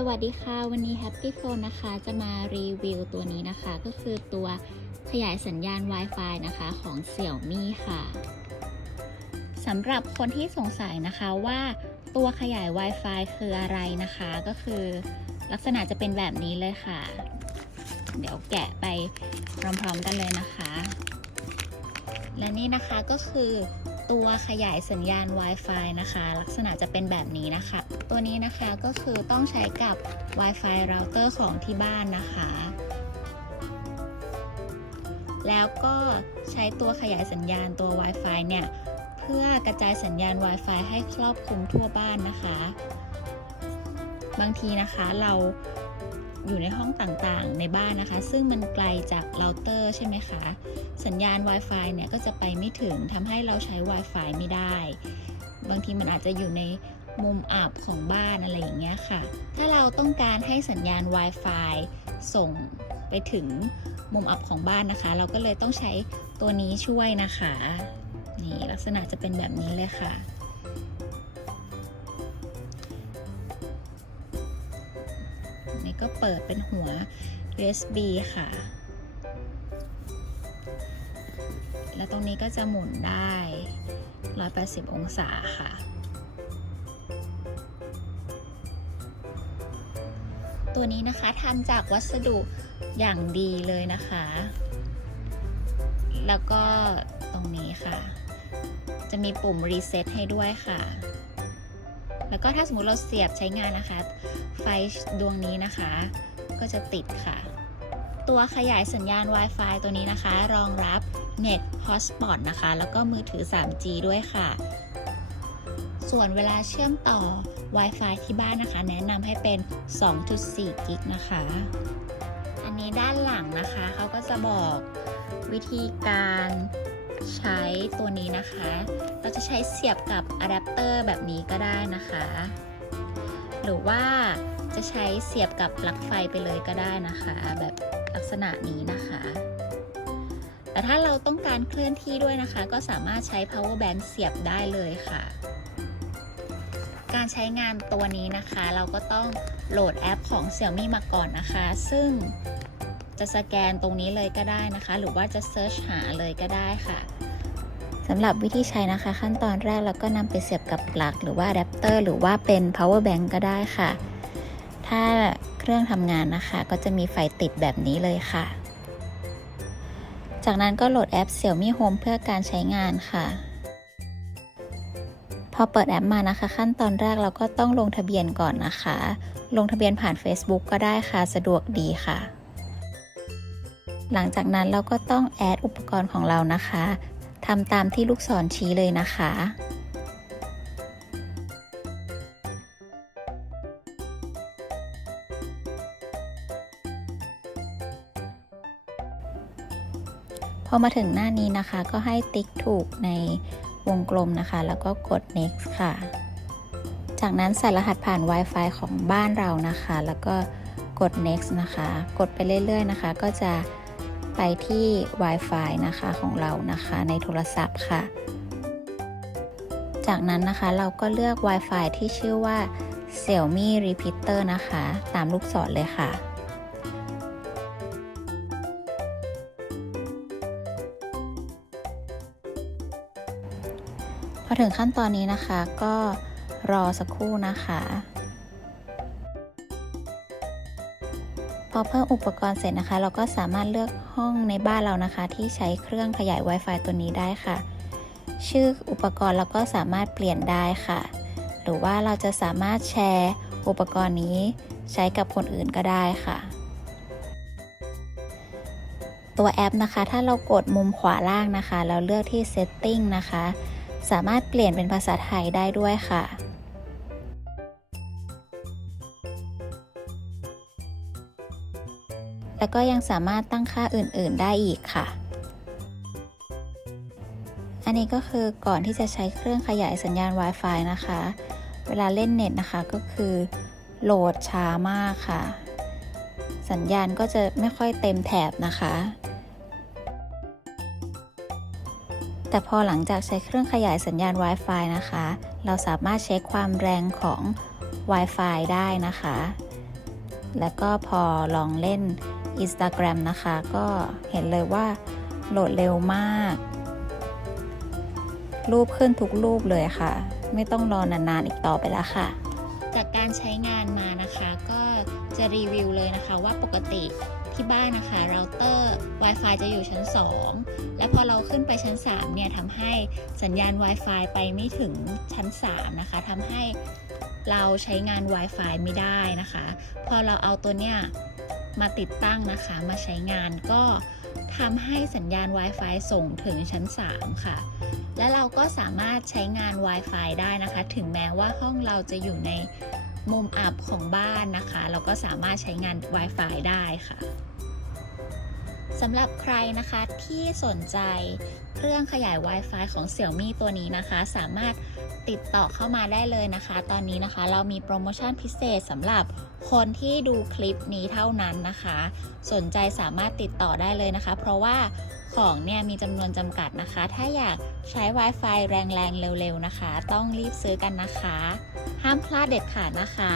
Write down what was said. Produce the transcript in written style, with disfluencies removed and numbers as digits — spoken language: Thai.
สวัสดีค่ะวันนี้ Happy Phone นะคะจะมารีวิวตัวนี้นะคะก็คือตัวขยายสัญญาณ Wi-Fi นะคะของ Xiaomi ค่ะสำหรับคนที่สงสัยนะคะว่าตัวขยาย Wi-Fi คืออะไรนะคะก็คือลักษณะจะเป็นแบบนี้เลยค่ะเดี๋ยวแกะไปพร้อมๆกันเลยนะคะและนี่นะคะก็คือตัวขยายสัญญาณ Wi-Fi นะคะลักษณะจะเป็นแบบนี้นะคะตัวนี้นะคะก็คือต้องใช้กับ Wi-Fi router ของที่บ้านนะคะแล้วก็ใช้ตัวขยายสัญญาณตัว Wi-Fi เนี่ยเพื่อกระจายสัญญาณ Wi-Fi ให้ครอบคลุมทั่วบ้านนะคะบางทีนะคะเราอยู่ในห้องต่างๆในบ้านนะคะซึ่งมันไกลจากเราเตอร์ใช่ไหมคะสัญญาณ Wi-Fi เนี่ยก็จะไปไม่ถึงทำให้เราใช้ Wi-Fi ไม่ได้บางทีมันอาจจะอยู่ในมุมอับของบ้านอะไรอย่างเงี้ยค่ะถ้าเราต้องการให้สัญญาณ Wi-Fi ส่งไปถึงมุมอับของบ้านนะคะเราก็เลยต้องใช้ตัวนี้ช่วยนะคะนี่ลักษณะจะเป็นแบบนี้เลยค่ะนี่ก็เปิดเป็นหัว USB ค่ะแล้วตรงนี้ก็จะหมุนได้180องศาค่ะตัวนี้นะคะทำจากวัสดุอย่างดีเลยนะคะแล้วก็ตรงนี้ค่ะจะมีปุ่มรีเซ็ตให้ด้วยค่ะแล้วก็ถ้าสมมุติเราเสียบใช้งานนะคะไฟดวงนี้นะคะก็จะติดค่ะตัวขยายสัญญาณ Wi-Fi ตัวนี้นะคะรองรับ Net Hotspot นะคะแล้วก็มือถือ 3G ด้วยค่ะส่วนเวลาเชื่อมต่อ Wi-Fi ที่บ้านนะคะแนะนำให้เป็น 2.4 กิกนะคะอันนี้ด้านหลังนะคะเขาก็จะบอกวิธีการใช้ตัวนี้นะคะเราจะใช้เสียบกับอะแดปเตอร์แบบนี้ก็ได้นะคะหรือว่าจะใช้เสียบกับปลั๊กไฟไปเลยก็ได้นะคะแบบลักษณะนี้นะคะแต่ถ้าเราต้องการเคลื่อนที่ด้วยนะคะก็สามารถใช้ power bank เสียบได้เลยค่ะการใช้งานตัวนี้นะคะเราก็ต้องโหลดแอปของ Xiaomi มาก่อนนะคะซึ่งจะสแกนตรงนี้เลยก็ได้นะคะหรือว่าจะเซิร์ชหาเลยก็ได้ค่ะสำหรับวิธีใช้นะคะขั้นตอนแรกเราก็นำไปเสียบกับปลั๊กหรือว่าอะแดปเตอร์หรือว่าเป็น power bank ก็ได้ค่ะถ้าเครื่องทำงานนะคะก็จะมีไฟติดแบบนี้เลยค่ะจากนั้นก็โหลดแอป Xiaomi Home เพื่อการใช้งานค่ะพอเปิดแอปมานะคะขั้นตอนแรกเราก็ต้องลงทะเบียนก่อนนะคะลงทะเบียนผ่าน Facebook ก็ได้ค่ะสะดวกดีค่ะหลังจากนั้นเราก็ต้องแอดอุปกรณ์ของเรานะคะทำตามที่ลูกศรชี้เลยนะคะพอมาถึงหน้านี้นะคะก็ให้ติ๊กถูกในวงกลมนะคะแล้วก็กด next ค่ะจากนั้นใส่รหัสผ่าน Wi-Fi ของบ้านเรานะคะแล้วก็กด next นะคะกดไปเรื่อยๆนะคะก็จะไปที่ Wi-Fi นะคะของเรานะคะในโทรศัพท์ค่ะจากนั้นนะคะเราก็เลือก Wi-Fi ที่ชื่อว่า Xiaomi Repeater นะคะตามลูกศรเลยค่ะพอถึงขั้นตอนนี้นะคะก็รอสักครู่นะคะพอเพิ่มอุปกรณ์เสร็จนะคะเราก็สามารถเลือกห้องในบ้านเรานะคะที่ใช้เครื่องขยาย Wi-Fi ตัวนี้ได้ค่ะชื่ออุปกรณ์เราก็สามารถเปลี่ยนได้ค่ะหรือว่าเราจะสามารถแชร์อุปกรณ์นี้ใช้กับคนอื่นก็ได้ค่ะตัวแอปนะคะถ้าเรากดมุมขวาล่างนะคะแล้วเลือกที่ Setting นะคะสามารถเปลี่ยนเป็นภาษาไทยได้ด้วยค่ะแล้วก็ยังสามารถตั้งค่าอื่นๆได้อีกค่ะอันนี้ก็คือก่อนที่จะใช้เครื่องขยายสัญญาณ Wi-Fi นะคะเวลาเล่นเน็ตนะคะก็คือโหลดช้ามากค่ะสัญญาณก็จะไม่ค่อยเต็มแถบนะคะแต่พอหลังจากใช้เครื่องขยายสัญญาณ Wi-Fi นะคะเราสามารถเช็คความแรงของ Wi-Fi ได้นะคะ แล้วก็พอลองเล่น Instagram นะคะก็เห็นเลยว่าโหลดเร็วมากรูปขึ้นทุกรูปเลยค่ะไม่ต้องรอนานๆอีกต่อไปแล้วค่ะจากการใช้งานมานะคะก็จะรีวิวเลยนะคะว่าปกติที่บ้านนะคะเราเตอร์ Wi-Fi จะอยู่ชั้น2และพอเราขึ้นไปชั้น3เนี่ยทำให้สัญญาณ Wi-Fi ไปไม่ถึงชั้น3นะคะทำให้เราใช้งาน Wi-Fi ไม่ได้นะคะพอเราเอาตัวเนี้ยมาติดตั้งนะคะมาใช้งานก็ทำให้สัญญาณ Wi-Fi ส่งถึงชั้น3ค่ะและเราก็สามารถใช้งาน Wi-Fi ได้นะคะถึงแม้ว่าห้องเราจะอยู่ในมุมอับของบ้านนะคะเราก็สามารถใช้งาน Wi-Fi ได้ค่ะสำหรับใครนะคะที่สนใจเครื่องขยาย Wi-Fi ของ Xiaomi ตัวนี้นะคะสามารถติดต่อเข้ามาได้เลยนะคะตอนนี้นะคะเรามีโปรโมชั่นพิเศษสำหรับคนที่ดูคลิปนี้เท่านั้นนะคะสนใจสามารถติดต่อได้เลยนะคะเพราะว่าของเนี่ยมีจำนวนจำกัดนะคะถ้าอยากใช้ Wi-Fi แรงๆเร็วๆนะคะต้องรีบซื้อกันนะคะห้ามพลาดเด็ดขาดนะคะ